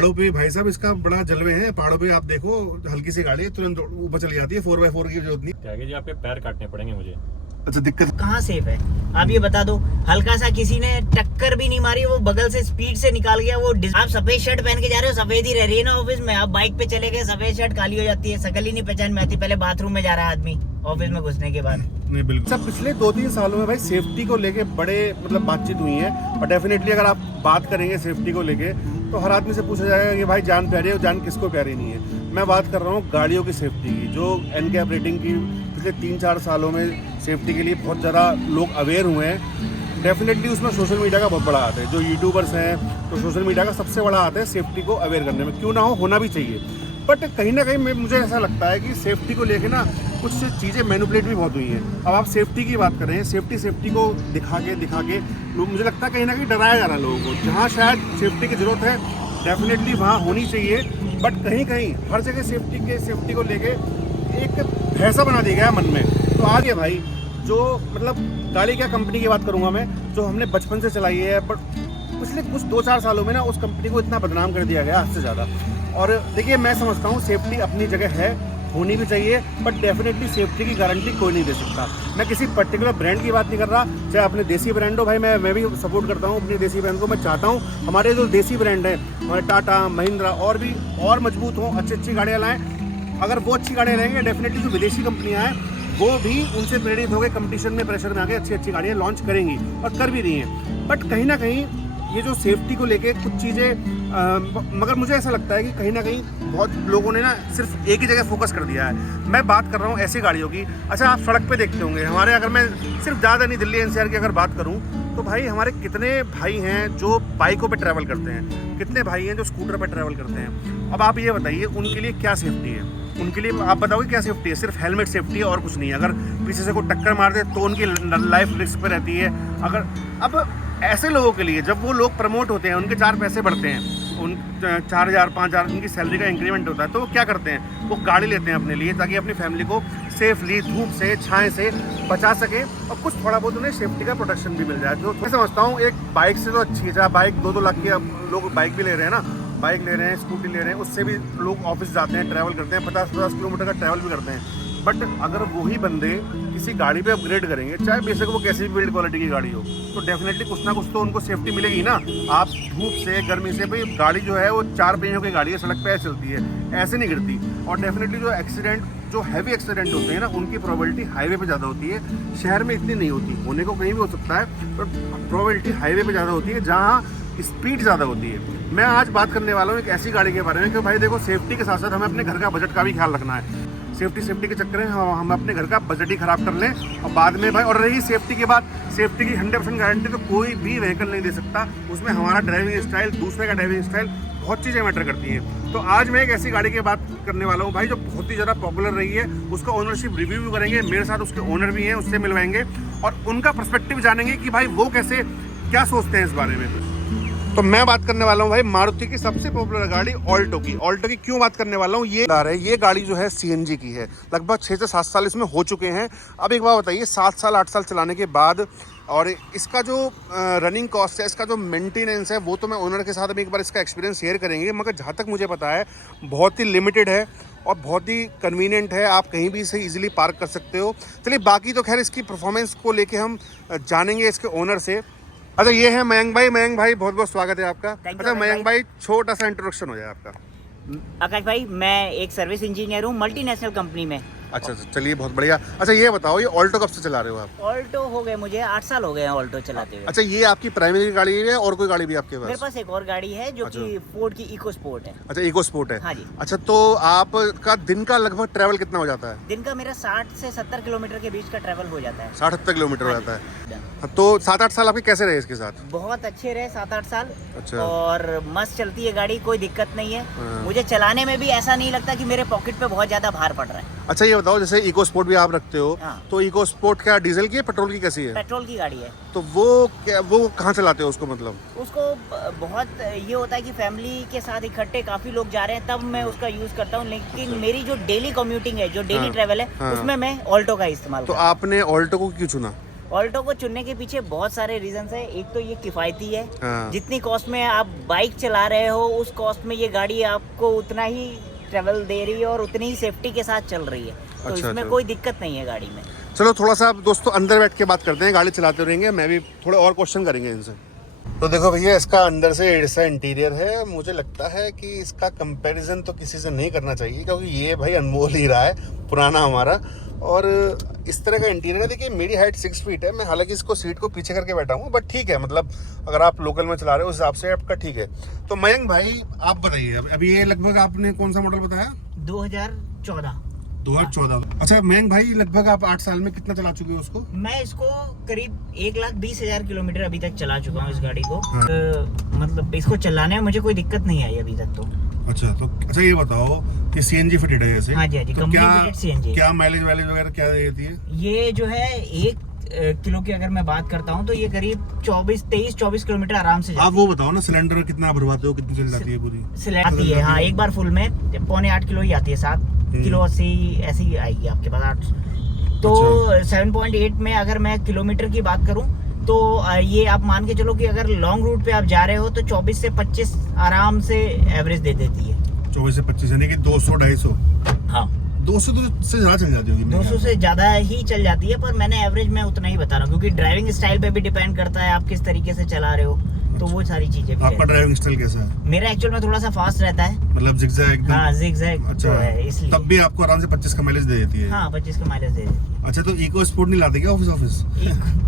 पहाड़ों पे भाई साहब इसका बड़ा जलवे है। पहाड़ों पे आप देखो, हल्की सी गाड़ी है तुरंत ऊपर चली जाती है। 4x4 की जरूरत नहीं। आगे जी आपके पैर काटने पड़ेंगे मुझे। अच्छा, दिक्कत कहाँ सेफ है आप ये बता दो। हल्का सा किसी ने टक्कर भी नहीं मारी, वो बगल से स्पीड से निकाल गया। वो आप सफेद शर्ट पहन के जा रहे हो, सफेद ही रह रही है ना ऑफिस में। आप बाइक पे चले गए, सफेद शर्ट काली हो जाती है, शकल ही नहीं पहचान में आती। पहले बाथरूम में जा रहा है आदमी ऑफिस में घुसने के बाद। नहीं, बिल्कुल। अच्छा, पिछले 2-3 सालों में भाई सेफ्टी को लेके बड़े बातचीत हुई है। और डेफिनेटली अगर आप बात करेंगे सेफ्टी को लेके तो हर आदमी से पूछा जाएगा कि भाई जान प्यारी है, जान किसको प्यारी नहीं है। मैं बात कर रहा हूँ गाड़ियों की सेफ्टी की, जो NCAP रेटिंग की पिछले 3-4 सालों में सेफ्टी के लिए बहुत ज़्यादा लोग अवेयर हुए हैं। डेफिनेटली उसमें सोशल मीडिया का बहुत बड़ा हाथ है। जो यूट्यूबर्स हैं तो सोशल मीडिया का सबसे बड़ा हाथ है सेफ्टी को अवेयर करने में। क्यों ना हो, होना भी चाहिए। बट कहीं ना कहीं मुझे ऐसा लगता है कि सेफ्टी को लेके ना कुछ चीज़ें मैनिपुलेट भी बहुत हुई हैं। अब आप सेफ्टी की बात करें, सेफ्टी को दिखा के मुझे लगता है कहीं ना कहीं डराया जा रहा है लोगों को। जहाँ शायद सेफ्टी की ज़रूरत है डेफिनेटली वहाँ होनी चाहिए, बट कहीं कहीं हर जगह सेफ्टी को लेके एक भैंसा बना दिया गया है मन में। तो आज ये भाई जो गाड़ी क्या कंपनी की बात करूँगा मैं, जो हमने बचपन से चलाई है, बट पिछले कुछ 2-4 सालों में ना उस कंपनी को इतना बदनाम कर दिया गया हद से ज़्यादा। और देखिए, मैं समझता हूँ सेफ्टी अपनी जगह है, होनी भी चाहिए, बट डेफिनेटली सेफ्टी की गारंटी कोई नहीं दे सकता। मैं किसी पर्टिकुलर ब्रांड की बात नहीं कर रहा, चाहे अपने देसी ब्रांड हो। भाई मैं भी सपोर्ट करता हूँ अपनी देसी ब्रांड को। मैं चाहता हूँ हमारे जो देसी ब्रांड है, हमारे टाटा, महिंद्रा और मजबूत हों, अच्छी गाड़ियाँ लाएँ। अगर वो अच्छी गाड़ियाँ लाएंगे, डेफिनेटली जो विदेशी कंपनियाँ हैं वो भी उनसे प्रेरित होकर कंपटीशन में, प्रेशर में आके अच्छी गाड़ियाँ लॉन्च करेंगी और कर भी रही हैं। बट कहीं ना कहीं ये जो सेफ्टी को लेके कुछ चीज़ें मगर मुझे ऐसा लगता है कि कहीं ना कहीं बहुत लोगों ने ना सिर्फ एक ही जगह फोकस कर दिया है। मैं बात कर रहा हूँ ऐसी गाड़ियों की। अच्छा, आप सड़क पे देखते होंगे हमारे, अगर मैं सिर्फ ज़्यादा नहीं दिल्ली NCR की अगर बात करूँ तो भाई हमारे कितने भाई हैं जो बाइकों पे ट्रैवल करते हैं, कितने भाई हैं जो स्कूटर पे ट्रैवल करते हैं। अब आप ये बताइए उनके लिए क्या सेफ्टी है? उनके लिए आप बताओगे क्या सेफ्टी है? सिर्फ हेलमेट सेफ्टी है और कुछ नहीं है। अगर पीछे से कोई टक्कर मार दे तो उनकी लाइफ रिस्क पे रहती है। अगर अब ऐसे लोगों के लिए जब वो लोग प्रमोट होते हैं, उनके 4 पैसे बढ़ते हैं, उन 4,000-5,000 उनकी सैलरी का इंक्रीमेंट होता है, तो वो क्या करते हैं? वो गाड़ी लेते हैं अपने लिए, ताकि अपनी फैमिली को सेफली धूप से, छाए से बचा सके और कुछ थोड़ा बहुत उन्हें सेफ्टी का प्रोटेक्शन भी मिल जाए। तो मैं समझता हूँ एक बाइक से तो अच्छी है। चाहे बाइक 2-2 लाख की लोग बाइक भी ले रहे हैं ना, बाइक ले रहे हैं, स्कूटी ले रहे हैं, उससे भी लोग ऑफिस जाते हैं, ट्रैवल करते हैं, 50-50 किलोमीटर का ट्रैवल भी करते हैं। बट अगर वही बंदे किसी गाड़ी पे अपग्रेड करेंगे, चाहे बेशक वो कैसी भी बिल्ड क्वालिटी की गाड़ी हो, तो डेफिनेटली कुछ ना कुछ तो उनको सेफ्टी मिलेगी ना। आप धूप से, गर्मी से, भाई गाड़ी जो है वो 4 पहियों की गाड़ी है, सड़क पे ऐसे चलती है, ऐसे नहीं गिरती। और डेफिनेटली जो हैवी एक्सीडेंट होते हैं ना, उनकी प्रोबेबिलिटी हाईवे पे ज़्यादा होती है, शहर में इतनी नहीं होती। होने को कहीं भी हो सकता है, पर प्रोबेबिलिटी हाईवे पे ज़्यादा होती है, जहाँ स्पीड ज़्यादा होती है। मैं आज बात करने वाला हूँ एक ऐसी गाड़ी के बारे में कि भाई देखो, सेफ्टी के साथ साथ हमें अपने घर का बजट का भी ख्याल रखना है। सेफ्टी के चक्कर में हम अपने घर का बजट ही खराब कर लें और बाद में भाई। और रही सेफ्टी की बात, सेफ्टी की 100% गारंटी तो कोई भी व्हीकल नहीं दे सकता। उसमें हमारा ड्राइविंग स्टाइल, दूसरे का ड्राइविंग स्टाइल, बहुत चीज़ें मैटर करती हैं। तो आज मैं एक ऐसी गाड़ी की बात करने वाला हूँ भाई, जो बहुत ही ज़्यादा पॉपुलर रही है। उसका ओनरशिप रिव्यू भी करेंगे, मेरे साथ उसके ओनर भी हैं, उससे मिलवाएंगे और उनका पर्सपेक्टिव जानेंगे कि भाई वो कैसे, क्या सोचते हैं इस बारे में। तो मैं बात करने वाला हूँ भाई मारुति की सबसे पॉपुलर गाड़ी ऑल्टो की। क्यों बात करने वाला हूँ? ये गाड़ी जो है CNG की है। लगभग 6 से 7 साल इसमें हो चुके हैं। अब एक बात बताइए, 7 साल 8 साल चलाने के बाद और इसका जो रनिंग कॉस्ट है, इसका जो मेंटेनेंस है, वो तो मैं ओनर के साथ अभी एक बार इसका एक्सपीरियंस शेयर करेंगे। मगर जहाँ तक मुझे पता है बहुत ही लिमिटेड है और बहुत ही कन्वीनियंट है। आप कहीं भी इसे ईजिली पार्क कर सकते हो। चलिए, बाकी तो खैर इसकी परफॉर्मेंस को लेके हम जानेंगे इसके ओनर से। अच्छा, ये है मयंक भाई बहुत बहुत स्वागत है आपका। अच्छा मयंक भाई, छोटा सा इंट्रोडक्शन हो जाए आपका। आकाश भाई, मैं एक सर्विस इंजीनियर हूँ मल्टीनेशनल कंपनी में। अच्छा, चलिए बहुत बढ़िया। अच्छा, ये बताओ, ये ऑल्टो कब से चला रहे हो आप? ऑल्टो हो गए मुझे 8 साल हो गए हैं ऑल्टो चलाते हुए। अच्छा, ये आपकी प्राइमरी गाड़ी है और कोई गाड़ी भी आपके पास? मेरे पास एक और गाड़ी है जो कि फोर्ड की इको स्पोर्ट है। अच्छा, इको स्पोर्ट है। हाँ जी। अच्छा, तो आपका दिन का लगभग ट्रैवल कितना हो जाता है? दिन का मेरा 60 से 70 किलोमीटर के बीच का ट्रैवल हो जाता है। 60-70 किलोमीटर हो जाता है। तो 7-8 साल आपके कैसे रहे इसके साथ? बहुत अच्छे रहे 7-8 साल। अच्छा। और मस्त चलती है गाड़ी, कोई दिक्कत नहीं है। मुझे चलाने में भी ऐसा नहीं लगता कि मेरे पॉकेट पे बहुत ज्यादा भार पड़ रहा है। अच्छा, ये बताओ, जैसे इको स्पोर्ट भी आप रखते हो, हाँ। तो इको स्पोर्ट क्या डीजल की है, पेट्रोल की कैसी है? पेट्रोल की गाड़ी है। तो वो कहाँ चलाते हो उसको? मतलब उसको बहुत ये होता है कि फैमिली के साथ इकट्ठे काफी लोग जा रहे हैं तब मैं उसका यूज करता हूँ। लेकिन मेरी जो डेली कम्यूटिंग है, जो डेली ट्रेवल है, उसमें मैं ऑल्टो का इस्तेमाल तो आपने ऑल्टो को क्यों चुना? ऑल्टो को चुनने के पीछे बहुत सारे रीजंस है। एक तो ये किफ़ायती है, हाँ। जितनी कॉस्ट में आप बाइक चला रहे हो उस कॉस्ट में ये गाड़ी आपको उतना ही ट्रेवल दे रही है और उतनी ही सेफ्टी के साथ चल रही है। तो अच्छा, इसमें अच्छा। कोई दिक्कत नहीं है गाड़ी में। चलो थोड़ा सा आप दोस्तों अंदर बैठ के बात करते हैं, गाड़ी चलाते रहेंगे, मैं भी थोड़े और क्वेश्चन करेंगे इनसे। तो देखो भैया, इसका अंदर से ऐसा इंटीरियर है, मुझे लगता है कि इसका कंपैरिजन तो किसी से नहीं करना चाहिए, क्योंकि ये भाई अनमोल ही रहा है, पुराना हमारा। और इस तरह का इंटीरियर है। देखिए मेरी हाइट 6 फीट है, मैं हालांकि इसको सीट को पीछे करके बैठा हूँ, बट ठीक है, मतलब अगर आप लोकल में चला रहे हो उस हिसाब से आपका ठीक है। तो मयंक भाई आप बताइए, अभी ये लगभग आपने कौन सा मॉडल बताया? 2014। 2014। अच्छा मयंक भाई, लगभग आप 8 साल में कितना चला चुके हो उसको? मैं इसको करीब 1,20,000 किलोमीटर अभी तक चला चुका हूँ इस गाड़ी को। हाँ। मतलब इसको चलाने में मुझे कोई दिक्कत नहीं आई अभी तक तो। अच्छा ये बताओ कि सीएनजी फिटेड है जैसे? हाँ जी, हाँ जी, तो कंपनी क्या फिटेड सीएनजी। क्या माइलेज वाइलेज वगैरह क्या देती है? ये जो है 1 किलो की अगर मैं बात करता हूँ तो ये करीब 23-24 किलोमीटर आराम से आप वो बताओ ना, सिलेंडर कितना भरवाते हो, कितनी चल जाती है पूरी? सिलेक्ट आती है। हाँ, एक बार फुल में 7.8 किलो ही आती है, 7 किलो 80 ऐसी ही आएगी आपके पास 8। तो 7.8 में अगर मैं किलोमीटर की बात करूं तो ये आप मान के चलो कि अगर लॉन्ग रूट पे आप जा रहे हो तो 24 से 25 आराम से एवरेज दे देती है। 24 से 25 यानी कि 200-250? हाँ, 200 तो से ज्यादा चल जाती होगी। 200 से ज्यादा ही चल जाती है, पर मैंने एवरेज में उतना ही बता रहा हूँ, क्योंकि ड्राइविंग स्टाइल पे भी डिपेंड करता है आप किस तरीके से चला रहे हो, तो वो सारी चीजें भी आपका ड्राइविंग स्टाइल कैसा है? मेरा एक्चुअल में थोड़ा सा फास्ट रहता है। मतलब जिगजैग एकदम? हाँ, जिगजैग अच्छा है, इसलिए तब भी आपको आराम से 25 का माइलेज दे देती है? हाँ, 25 का माइलेज दे देती है। अच्छा, तो इको स्पोर्ट नहीं लाते क्या ऑफिस?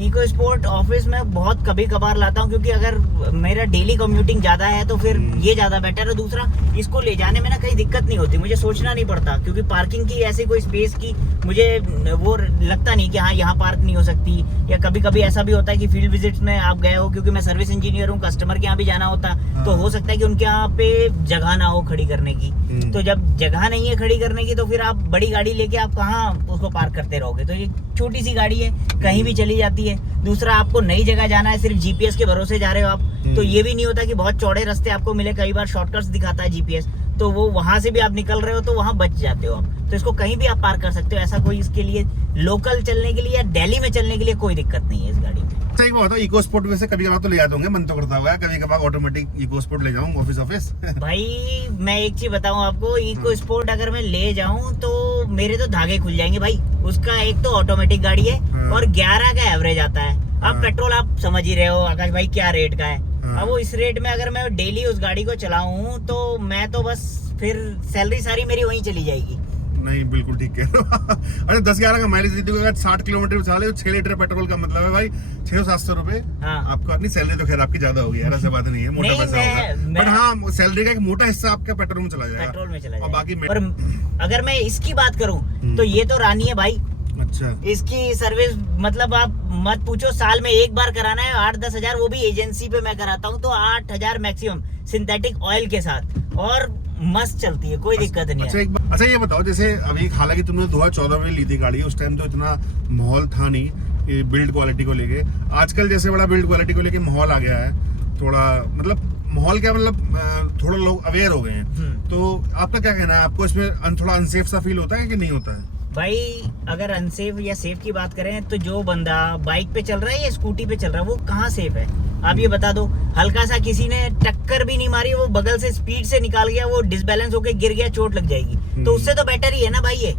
इको स्पोर्ट ऑफिस में बहुत कभी कभार लाता हूँ, क्योंकि अगर मेरा डेली कम्यूटिंग ज्यादा है तो फिर ये ज्यादा बेटर है। दूसरा, इसको ले जाने में ना कहीं दिक्कत नहीं होती, मुझे सोचना नहीं पड़ता, क्योंकि पार्किंग की ऐसी कोई स्पेस की मुझे वो लगता नहीं कि हाँ यहाँ पार्क नहीं हो सकती। या कभी कभी ऐसा भी होता है कि फील्ड विजिट्स में आप गए हो, क्योंकि मैं सर्विस इंजीनियर हूँ, कस्टमर के यहाँ भी जाना होता है, तो हो सकता है कि उनके यहाँ पे जगह ना हो खड़ी करने की। तो जब जगह नहीं है खड़ी करने की तो फिर आप बड़ी गाड़ी लेके आप कहाँ उसको पार्क करते रहोगे। तो ये छोटी सी गाड़ी है, कहीं भी चली जाती है। दूसरा, आपको नई जगह जाना है, सिर्फ जीपीएस के भरोसे जा रहे हो आप, तो ये भी नहीं होता कि बहुत चौड़े रास्ते आपको मिले। कई बार शॉर्टकट्स दिखाता है जीपीएस, तो वो वहां से भी आप निकल रहे हो तो वहां बच जाते हो आप। तो इसको कहीं भी आप पार्क कर सकते हो, ऐसा कोई इसके लिए लोकल चलने के लिए या दिल्ली में चलने के लिए कोई दिक्कत नहीं है इस गाड़ी में। सही बात है। इको स्पोर्ट वैसे कभी कभार तो ले जाते होंगे, मन तो करता होगा कभी कभार ऑटोमेटिक इको स्पोर्ट ले जाऊं ऑफिस। भाई मैं एक चीज बताऊं आपको, इको स्पोर्ट अगर मैं ले जाऊं तो मेरे तो धागे खुल जाएंगे भाई। उसका एक तो ऑटोमेटिक गाड़ी है और 11 का एवरेज आता है। अब पेट्रोल आप समझ ही रहे हो आकाश भाई क्या रेट का है। अब वो इस रेट में अगर मैं डेली उस गाड़ी को चलाऊं तो मैं तो बस फिर सैलरी सारी मेरी वहीं चली जाएगी। नहीं, बिल्कुल ठीक कह रहे हो। अरे 10-11 का माइलेज देती अगर 60 किलोमीटर चला ले तो 6 लीटर पेट्रोल का मतलब है भाई 600-700 रुपए। हाँ। आपको अपनी सैलरी तो खैर आपकी ज्यादा होगी यार, ऐसा बात नहीं है, मोटा पैसा होगा, बट हाँ सैलरी का एक मोटा हिस्सा आपका पेट्रोल में चला जाएगा। पेट्रोल में चला और जाएगा। बाकी और अगर मैं इसकी बात करूं तो ये तो रानी है भाई। अच्छा, इसकी सर्विस मतलब आप मत पूछो, साल में एक बार कराना है 8-10 हजार, वो भी एजेंसी पे मैं कराता हूँ तो 8,000 मैक्सिमम सिंथेटिक ऑयल के साथ, और मस्त चलती है, कोई दिक्कत नहीं है। अच्छा ये बताओ, जैसे अभी हालांकि तुमने 2014 में ली थी गाड़ी, उस टाइम तो इतना माहौल था नहीं बिल्ड क्वालिटी को लेके। आजकल जैसे बड़ा बिल्ड क्वालिटी को लेके माहौल आ गया है, थोड़ा मतलब माहौल क्या मतलब थोड़ा लोग अवेयर हो गए हैं, तो आपका क्या कहना है? आपको इसमें थोड़ा अनसेफ सा फील होता है कि नहीं होता है? भाई अगर अनसेफ या सेफ की बात करें तो जो बंदा बाइक पे चल रहा है या स्कूटी पे चल रहा है वो कहाँ सेफ है? आप ये बता दो। हल्का सा किसी ने टक्कर भी नहीं मारी, वो बगल से स्पीड से निकाल गया, वो डिसबैलेंस होके गिर गया, चोट लग जाएगी, तो उससे तो बेटर ही है ना भाई ये।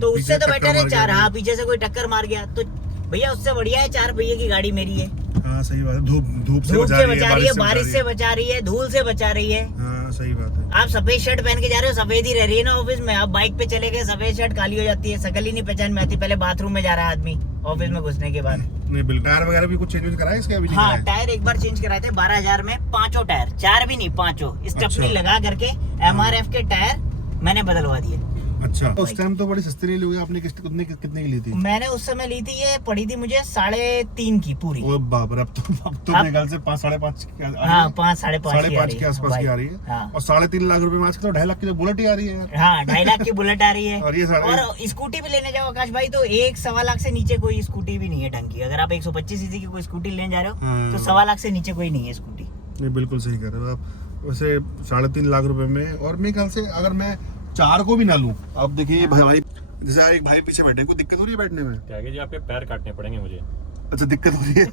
तो उससे तो बेटर है 4, हाँ पीछे से कोई टक्कर मार गया तो भैया उससे बढ़िया है 4 पहिए की गाड़ी मेरी है। हाँ सही बात है। धूप से बचा रही है, बारिश से बचा रही है, धूल से बचा रही है। हाँ सही बात है। आप सफेद शर्ट पहन के जा रहे हो, सफेद ही रह रही है ना ऑफिस में। आप बाइक पे चले गए, सफेद शर्ट काली हो जाती है, शकल ही नहीं पहचान में आती। पहले बाथरूम में जा रहा है आदमी ऑफिस में घुसने के बाद। नहीं बिल्कुल। टायर वगैरह भी कुछ चेंज कराए इसके? अभी हाँ, टायर एक बार चेंज कराए थे 12,000 में, 5 टायर, 4 भी नहीं 5 स्टेपनी लगा करके MRF के टायर मैंने बदलवा दिए। अच्छा, उस टाइम तो बड़ी सस्ती ली हुई आपने, कितने की ली थी? मैंने उस समय ली थी, ये पड़ी थी मुझे 3.5 की पूरी। ओ बाप रे, अब तो मेरे ख्याल से 5-5.5 हाँ 5-5.5 के आसपास की आ रही है। हाँ। और 3.5 लाख रुपए में आजकल तो 2.5 लाख की तो बुलेट ही आ रही है यार। हाँ 2.5 लाख की बुलेट आ रही है। और ये और स्कूटी भी लेने जाओ आकाश भाई तो 1-1.25 लाख से नीचे कोई स्कूटी भी नहीं है ढंग की। अगर आप 125 सीसी की कोई स्कूटी लेने जा रहे हो तो 1.25 लाख से नीचे कोई नहीं है स्कूटी। नहीं बिल्कुल सही कह रहे हो आप। वैसे 3.5 लाख रुपए में, और मेरे ख्याल से अगर मैं 4 को भी ना लूं, अब देखिए भाई, जैसे एक भाई पीछे बैठे, कोई दिक्कत हो रही है बैठने में? क्या जी, आपके पैर काटने पड़ेंगे मुझे। अच्छा दिक्कत हो रही है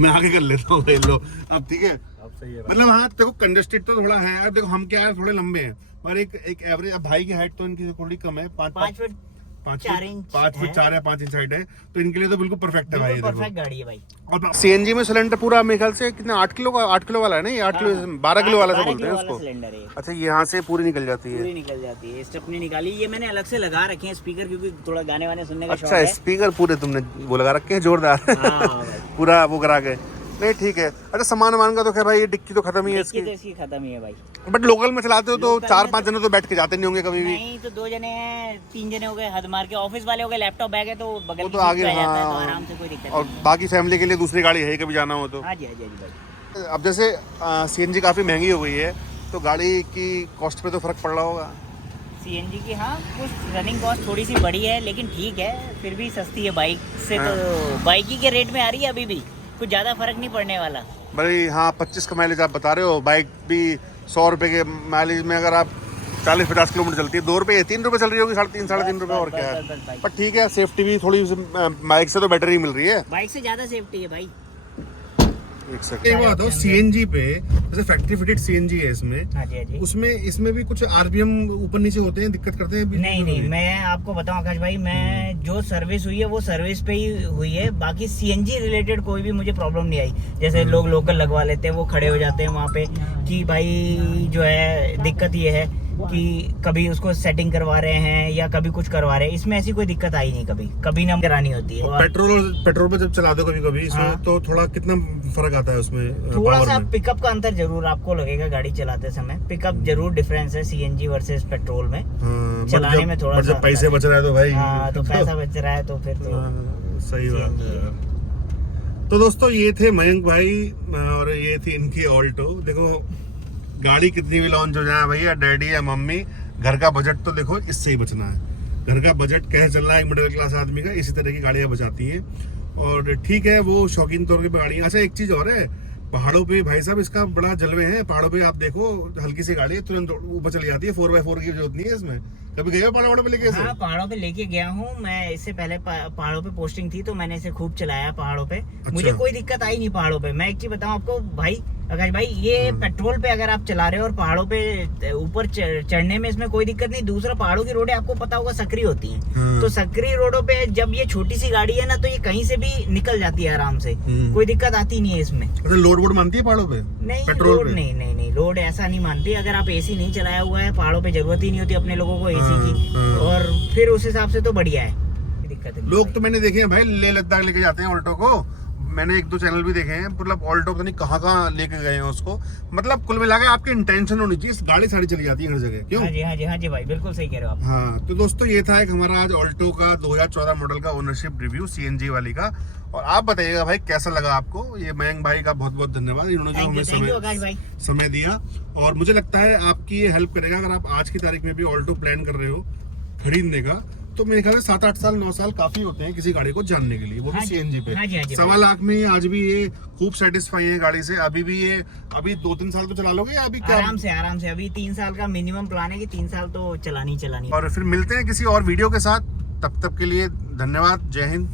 मैं आगे कर लेता हूँ लो अब ठीक है। अब सही है। मतलब हाँ देखो कंजस्टेड तो थोड़ा है यार, देखो हम क्या है थोड़े लंबे हैं पर एक एवरेज, अब भाई की हाइट तो इनकी थोड़ी कम है, 5 फुट 4 इंच 5 फुट 4 या 5 इंच हाइट है, तो इनके लिए तो बिल्कुल परफेक्ट है भाई ये परफेक्ट देखो। गाड़ी है भाई। और सीएनजी में सिलेंडर पूरा मेरे ख्याल से कितना 8 किलो का, 8 किलो वाला है ना ये, 8 किलो 12 किलो वाला से 12 बोलते हैं किलो वाला उसको। सिलेंडर है ये। अच्छा यहाँ से पूरी निकल जाती है। पूरी निकल जाती है, स्टेपनी निकाली। ये मैंने अलग से लगा रखे हैं स्पीकर, क्योंकि थोड़ा गाने वाने सुनने का शौक अच्छा है। स्पीकर पूरे तुमने वो लगा रखे हैं जोरदार हाँ भाई। पूरा वो करा के, नहीं ठीक है। अच्छा सामान वामान का तो खैर भाई ये डिक्की तो खत्म ही है डिक्की तो इसकी, इसकी खत्म ही है भाई। बट लोकल में चलाते हो तो लोकल 4-5 में जने तो बैठ के जाते नहीं होंगे कभी भी। नहीं तो 2 जने हैं, 3 जने हो गए हद मार के, ऑफिस वाले हो गए, लैपटॉप बैग है तो बगल वो की तो सीट आगे, पे आ जाता है, तो हाँ। आराम से कोई दिक्कत और नहीं। बाकी फैमिली के लिए दूसरी गाड़ी है कभी जाना हो तो। हाँ जी हाँ जी हाँ जी भाई। अब जैसे सीएनजी काफ़ी महंगी हो गई है तो गाड़ी की कॉस्ट पे तो फर्क पड़ रहा होगा। सीएनजी की हाँ कुछ रनिंग कॉस्ट थोड़ी सी बड़ी है, लेकिन ठीक है फिर भी सस्ती है बाइक से। तो बाइक ही के रेट में आ रही है अभी भी, कुछ ज़्यादा फर्क नहीं पड़ने वाला। भाई हाँ 25 का माइलेज आप बता रहे हो, बाइक भी 100 रुपये के माइलेज में अगर आप 40-50 किलोमीटर चलती है, 2 रुपये 3 रुपये चल रही होगी, 3.5 साढ़े 3 रुपये और क्या है। बस भाई। पर ठीक है सेफ्टी भी थोड़ी बाइक से तो बेटर ही मिल रही है। बाइक से ज़्यादा सेफ्टी है भाई। एक सेकंड बात हो सीएनजी पे, जैसे फैक्ट्री फिटेड सीएनजी है इसमें, हाँ जी हाँ जी। उसमें इसमें भी कुछ आरपीएम ऊपर नीचे होते हैं, दिक्कत करते हैं? नहीं नहीं, मैं आपको बताऊं आकाश भाई, मैं जो सर्विस हुई है वो सर्विस पे ही हुई है। बाकी सीएनजी रिलेटेड कोई भी मुझे प्रॉब्लम नहीं आई। जैसे लोग लोकल लगवा लेते हैं, वो खड़े हो जाते हैं वहाँ पे कि भाई जो है दिक्कत ये है कि कभी उसको सेटिंग करवा रहे हैं या कभी कुछ करवा रहे हैं, इसमें ऐसी कोई दिक्कत आई नहीं कभी ना करानी होती है। और पेट्रोल पे जब चला दो कभी कभी इसमें हाँ। तो थोड़ा कितना फर्क आता है उसमें थोड़ा power सा में? पिकअप का अंतर जरूर आपको लगेगा गाड़ी चलाते समय। पिकअप जरूर डिफरेंस है सीएनजी वर्सेस पेट्रोल में। हाँ, चलाने में थोड़ा सा जब पैसे अंतर है। बच रहा है तो भाई हाँ तो पैसा बच रहा है तो फिर तो हाँ, सही बात CNG है। तो दोस्तों ये थे मयंक भाई और ये थी इनकी ऑल्टो। देखो गाड़ी कितनी भी लॉन्च हो जाए भैया, डैडी या मम्मी, घर का बजट तो देखो इससे ही बचना है। घर का बजट कैसे चल रहा है एक मिडिल क्लास आदमी का, इसी तरह की गाड़ियां बचाती हैं। और ठीक है वो शौकीन तौर पे गाड़ी। अच्छा एक चीज और है, पहाड़ों पे भाई साहब इसका बड़ा जलवे है। पहाड़ों पे आप देखो हल्की सी गाड़ी है तुरंत ऊपर चली जाती है, 4x4 की जरूरत नहीं है इसमें। कभी गए हो पहाड़ों पे लेके इसे? हाँ पहाड़ों पे लेके गया हूँ मैं। इससे पहले पहाड़ों पे पोस्टिंग थी तो मैंने इसे खूब चलाया पहाड़ों पे। मुझे कोई दिक्कत आई नहीं पहाड़ों पे। मैं एक चीज बताऊँ आपको भाई आकाश भाई, ये पेट्रोल पे अगर आप चला रहे हो और पहाड़ों पे ऊपर चढ़ने में इसमें कोई दिक्कत नहीं। दूसरा पहाड़ों की रोडें आपको पता होगा सकरी होती हैं, तो सकरी रोडों पे जब ये छोटी सी गाड़ी है ना तो ये कहीं से भी निकल जाती है आराम से, कोई दिक्कत आती नहीं है इसमें। अच्छा लोड वोड मानती है पहाड़ों पे? नहीं पेट्रोल लोड पे? नहीं लोड ऐसा नहीं मानती। अगर आप एसी नहीं चलाया हुआ है, पहाड़ों पे जरूरत ही नहीं होती अपने लोगों को एसी की, और फिर उस हिसाब से तो बढ़िया है, दिक्कत नहीं। लोग तो मैंने देखे हैं भाई लेह लद्दाख लेके जाते हैं ऑल्टो को। मैंने 1-2 चैनल भी देखे हैं, मतलब ऑल्टो पता नहीं कहाँ लेके गए हैं उसको। मतलब कुल मिला के आपकी इंटेंशन होनी चाहिए, गाड़ी सारी चली जाती है हर जगह। क्यों? हाँ जी भाई बिल्कुल सही कह रहे हो आप। हाँ तो दोस्तों ये था एक हमारा आज ऑल्टो का 2014 मॉडल का ओनरशिप रिव्यू सीएनजी वाली का। और आप बताइएगा भाई कैसा लगा आपको। ये मयंक भाई का बहुत बहुत धन्यवाद, इन्होंने जो थैंक यू आकाश हमें भाई समय दिया। और मुझे लगता है आपकी ये हेल्प करेगा। अगर आप आज की तारीख में भी ऑल्टो प्लान कर रहे हो खरीदने का, तो मेरे ख्याल से 7-8 साल 9 साल काफी होते हैं किसी गाड़ी को जानने के लिए, वो भी सीएनजी पे। हाँ जी 1.25 लाख में आज भी ये खूब सेटिस्फाई है गाड़ी से। अभी भी ये अभी 2-3 साल तो चला लोगे या अभी क्या? आराम से अभी 3 साल का मिनिमम प्लान है कि 3 साल तो चलानी। और फिर मिलते हैं किसी और वीडियो के साथ, तब तक के लिए धन्यवाद। जय हिंद।